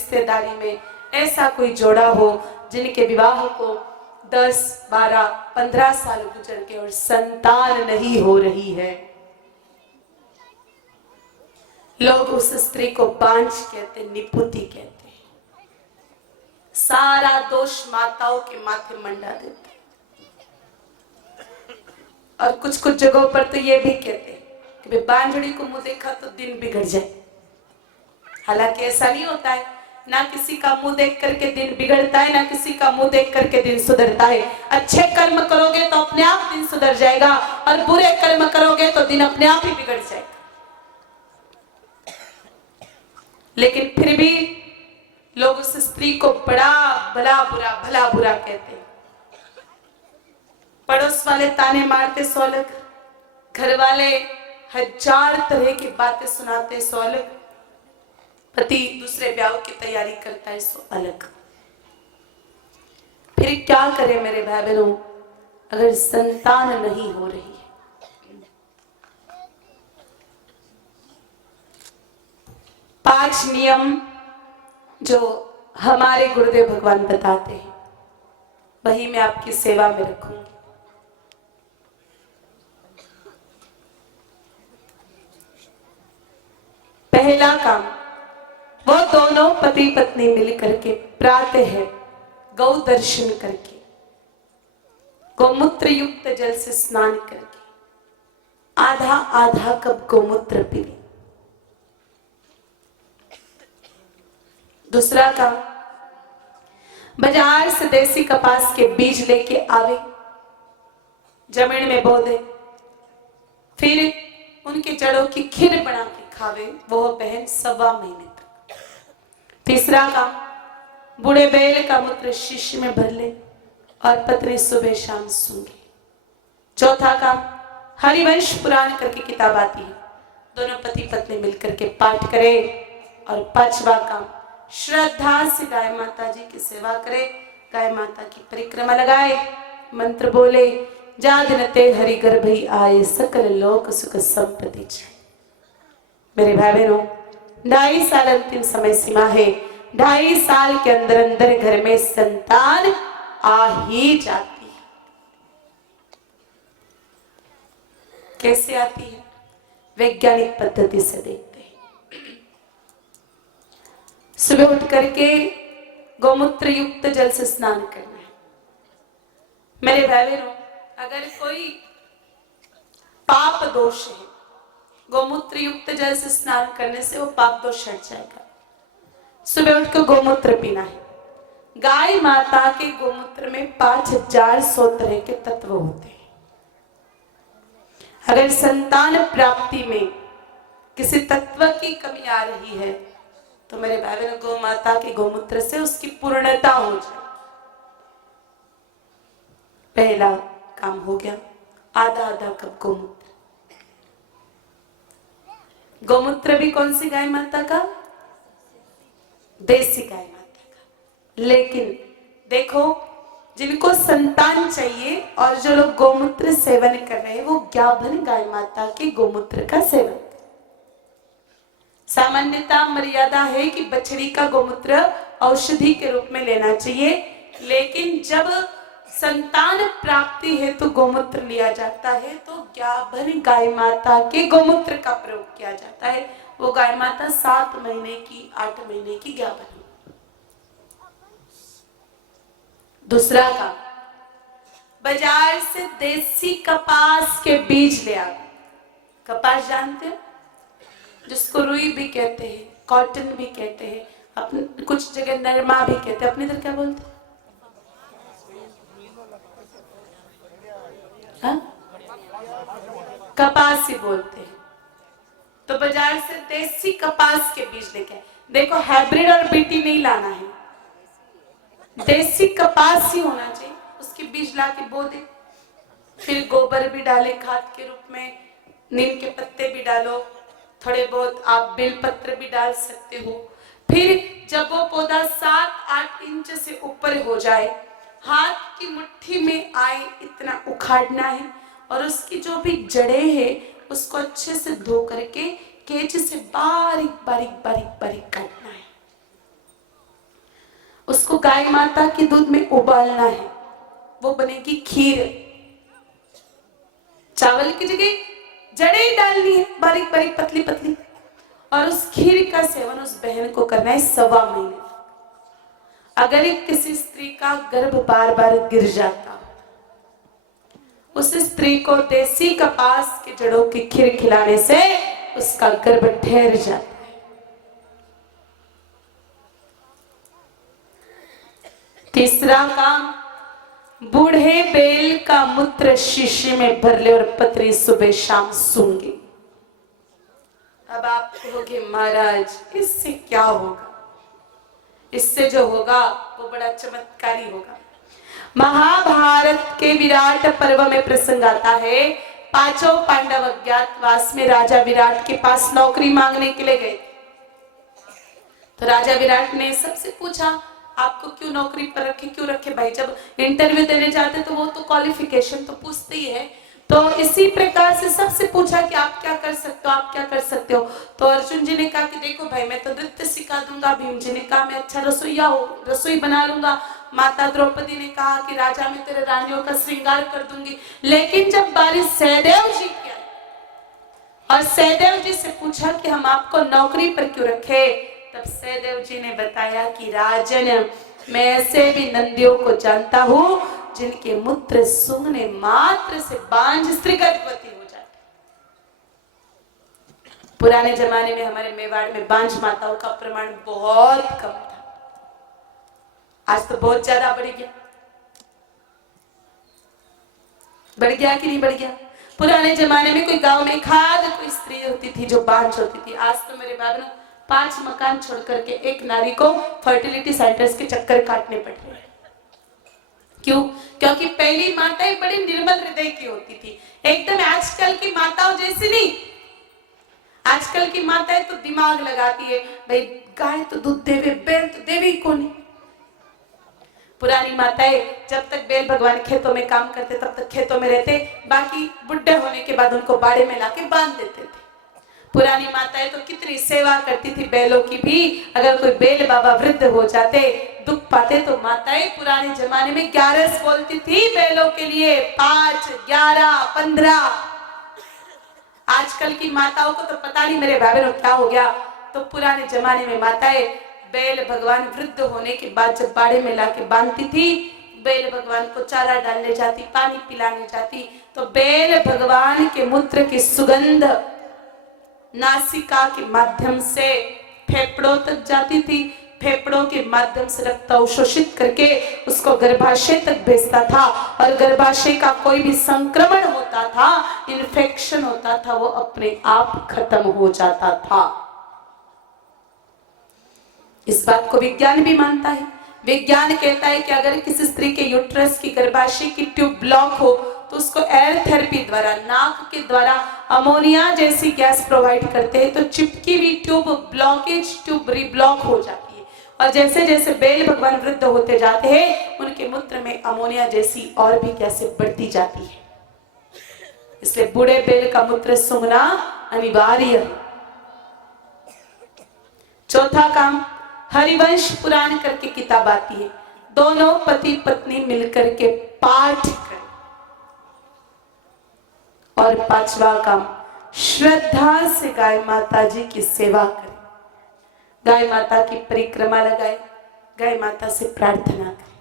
रिश्तेदारी में ऐसा कोई जोड़ा हो जिनके विवाह को 10, 12, 15 साल गुजर गए और संतान नहीं हो रही है, लोग उस स्त्री को बांझ कहते, निपुति कहते, सारा दोष माताओं के माथे मंडा देते। और कुछ कुछ जगहों पर तो ये भी कहते कि भाई बांझड़ी को मुंह देखा तो दिन बिगड़ जाए। हालांकि ऐसा नहीं होता है, ना किसी का मुंह देख करके दिन बिगड़ता है, ना किसी का मुंह देख करके दिन सुधरता है। अच्छे कर्म करोगे तो अपने आप दिन सुधर जाएगा और बुरे कर्म करोगे तो दिन अपने आप ही बिगड़ जाएगा। लेकिन फिर भी लोग उस स्त्री को बड़ा भला बुरा कहते हैं। पड़ोस वाले ताने मारते 100 अलग, घर वाले 1000 तरह की बातें सुनाते 100 अलग, पति दूसरे ब्याह की तैयारी करता है 100 अलग। फिर क्या करे मेरे भाई बहनों, अगर संतान नहीं हो रही है। 5 नियम जो हमारे गुरुदेव भगवान बताते हैं, वही मैं आपकी सेवा में रखूंगी। पहला काम, वो दोनों पति पत्नी मिल करके प्रातः गौ दर्शन करके, गोमूत्र युक्त जल से स्नान करके आधा आधा कप गोमूत्र पीवे। दूसरा काम, बाजार से देसी कपास के बीज लेके आवे, जमीन में बो दे, फिर उनके जड़ों की खीर बना के खावे, वो बहन 1.25 महीने तक। तीसरा काम, बूढ़े बैल का मूत्र शीशी में भर ले और पत्नी सुबह शाम सूंघे। चौथा काम, हरिवंश पुराण करके किताब आती है, दोनों पति पत्नी मिलकर के पाठ करे। और 5वां काम, श्रद्धा से गाय माता जी की सेवा करे, गाय माता की परिक्रमा लगाए, मंत्र बोले, जा दिन ते हरि गर्भ ही आए, सकल लोक सुख संपत्ति जाए। मेरे भाई बहनों, 2.5 साल अंतिम समय सीमा है। 2.5 साल के अंदर अंदर घर में संतान आ ही जाती है। कैसे आती है? वैज्ञानिक पद्धति से देखते हैं। सुबह उठ करके गोमूत्र युक्त जल से स्नान करना है। मेरे भाई बहनों, अगर कोई पाप दोष है, गोमूत्र युक्त जल से स्नान करने से वो पाप दोष हट जाएगा। सुबह उठकर गोमूत्र पीना है। गाय माता के गोमूत्र में 5100 तरह के तत्व होते हैं। अगर संतान प्राप्ति में किसी तत्व की कमी आ रही है तो मेरे भाई बहनों, गौ माता के गोमूत्र से उसकी पूर्णता हो जाए। पहला काम हो गया, आधा आधा कप गोमूत्र। गोमूत्र भी कौन सी गाय माता का? देसी गाय माता का। लेकिन देखो, जिनको संतान चाहिए और जो लोग गोमूत्र सेवन कर रहे हैं, वो ज्ञाभन गाय माता के गोमूत्र का सेवन करें। सामान्यता मर्यादा है कि बछड़ी का गोमूत्र औषधि के रूप में लेना चाहिए, लेकिन जब संतान प्राप्ति है तो गोमूत्र लिया जाता है, तो ज्ञाभन गाय माता के गोमूत्र का प्रयोग किया जाता है। वो गाय माता 7 महीने की, 8 महीने की ज्ञाभन। दूसरा काम, बाजार से देसी कपास के बीज ले आओ। कपास जानते हो, जिसको रुई भी कहते हैं, कॉटन भी कहते हैं, अपने कुछ जगह नरमा भी कहते हैं। अपने इधर क्या बोलते हैं? कपास ही बोलते हैं। तो बाजार से देसी कपास के बीज लेके, देखो हाइब्रिड और बीटी नहीं लाना है, देसी कपास ही होना चाहिए। उसके बीज ला के बो दे, फिर गोबर भी डाले खाद के रूप में, नीम के पत्ते भी डालो, थोड़े बहुत आप बेलपत्र भी डाल सकते हो। फिर जब वो पौधा 7-8 इंच से ऊपर हो जाए, हाथ की मुट्ठी में आए इतना उखाड़ना है, और उसकी जो भी जड़ें हैं उसको अच्छे से धो करके कैंची से बारीक बारीक बारीक बारीक काटना है। उसको गाय माता के दूध में उबालना है, वो बनेगी खीर। चावल की जगह जड़ें डालनी है, बारीक बारीक पतली पतली, और उस खीर का सेवन उस बहन को करना है 1.25 महीने। अगर एक किसी स्त्री का गर्भ बार बार गिर जाता, उस स्त्री को देसी कपास के जड़ों की खीर खिलाने से उसका गर्भ ठहर जाता है। तीसरा काम, बूढ़े बेल का मूत्र शीशे में भर ले और पतरी सुबह शाम सूंघे। अब आप कहोगे महाराज इससे क्या होगा? इससे जो होगा वो बड़ा चमत्कारी होगा। महाभारत के विराट पर्व में प्रसंग आता है, 5 पांडव अज्ञातवास में राजा विराट के पास नौकरी मांगने के लिए गए। तो राजा विराट ने सबसे पूछा, आपको क्यों नौकरी पर रखे, क्यों रखे भाई? जब इंटरव्यू देने जाते तो वो तो क्वालिफिकेशन तो पूछते ही है। तो इसी प्रकार से सबसे पूछा कि आप क्या कर सकते हो, आप क्या कर सकते हो? तो अर्जुन जी ने कहा कि देखो भाई मैं तो नृत्य सिखा दूंगा। भीम जी ने कहा मैं अच्छा रसोईया हूँ, रसोई बना लूंगा। माता द्रौपदी ने कहा कि राजा मैं तेरे रानियों का श्रृंगार कर दूंगी। लेकिन जब बारी सहदेव जी की और सहदेव जी से पूछा कि हम आपको नौकरी पर क्यों रखे, तब सहदेव जी ने बताया कि राजन मैं ऐसे भी नंदियों को जानता हूँ जिनके मूत्र सूंघने मात्र से बांझ स्त्री गर्भवती हो जाती। पुराने जमाने में हमारे मेवाड़ में बांझ माताओं का प्रमाण बहुत कम था, आज तो बहुत ज्यादा बढ़ गया। बढ़ गया कि नहीं बढ़ गया? पुराने जमाने में कोई गांव में खाद कोई स्त्री होती थी जो बांझ होती थी। आज तो मेरे बाबू 5 मकान छोड़ करके एक नारी को फर्टिलिटी सेंटर्स के चक्कर काटने पड़ रहे हैं। क्यों? क्योंकि पहली माताएं बड़ी निर्मल हृदय की होती थी, एकदम आजकल की माताओं जैसी नहीं। आजकल की माताएं तो दिमाग लगाती है, भाई गाय तो दूध देवे, बैल तो देवे ही कौन। पुरानी माताएं जब तक बैल भगवान खेतों में काम करते तब तक खेतों में रहते, बाकी बुढ़े होने के बाद उनको बाड़े में लाके बांध देते थे। पुरानी माताएं तो कितनी सेवा करती थी बैलों की भी। अगर कोई बैल बाबा वृद्ध हो जाते, दुख पाते, तो माताएं पुराने जमाने में 11 बोलती थी बैलों के लिए, 5, 11, 15। आजकल की माताओं को तो पता नहीं मेरे भाभी को क्या हो गया। तो पुराने जमाने में माताएं बैल भगवान वृद्ध होने के बाद जब बाड़े में लाके बांधती थी, बैल भगवान को चारा डालने जाती, पानी पिलाने जाती, तो बैल भगवान के मूत्र की सुगंध नासिका के माध्यम से फेफड़ों तक जाती थी। फेफड़ों के माध्यम से रक्त अवशोषित करके उसको गर्भाशय तक भेजता था, और गर्भाशय का कोई भी संक्रमण होता था, इन्फेक्शन होता था, वो अपने आप खत्म हो जाता था। इस बात को विज्ञान भी मानता है। विज्ञान कहता है कि अगर किसी स्त्री के यूट्रस की गर्भाशय की ट्यूब ब्लॉक हो तो उसको एयर थेरेपी द्वारा, नाक के द्वारा अमोनिया जैसी गैस प्रोवाइड करते हैं, तो चिपकी हुई ट्यूब ब्लॉकेज ट्यूब रिब्लॉक हो जाती है। और जैसे जैसे बैल भगवान वृद्ध होते जाते हैं, उनके मूत्र में अमोनिया जैसी और भी गैसें बढ़ती जाती है। इसलिए बूढ़े बैल का मूत्र सूंघना अनिवार्य है। चौथा काम, हरिवंश पुराण करके किताब आती है, दोनों पति पत्नी मिलकर के पाठ करें। और 5वां काम, श्रद्धा से गाय माता जी की सेवा करें। गाय माता की परिक्रमा लगाए, गाय माता से प्रार्थना करें।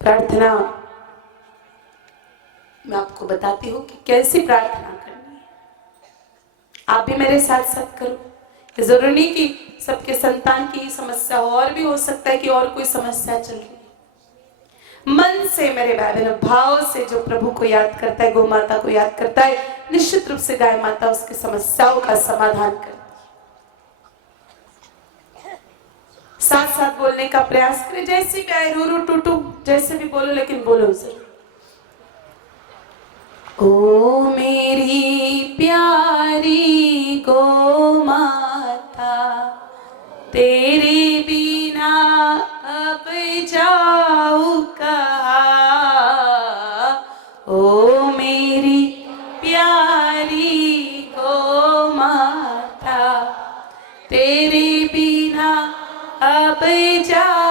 प्रार्थना मैं आपको बताती हूँ कि कैसी प्रार्थना करनी है। आप भी मेरे साथ साथ करो। जरूरी नहीं कि सबके संतान की समस्या हो, और भी हो सकता है कि और कोई समस्या चल रही है। मन से मेरे भाई बहनों, भाव से जो प्रभु को याद करता है, गौ माता को याद करता है, निश्चित रूप से गाय माता उसकी समस्याओं का समाधान करती है। साथ साथ बोलने का प्रयास करें, जैसे भी आए, रू रू टूटू जैसे भी बोलो, लेकिन बोलो जरूर। ओ मेरी प्यारी गौ माता, तेरे बिना अब जाऊं कहाँ। ओ मेरी प्यारी गौ माता, तेरे बिना अब जा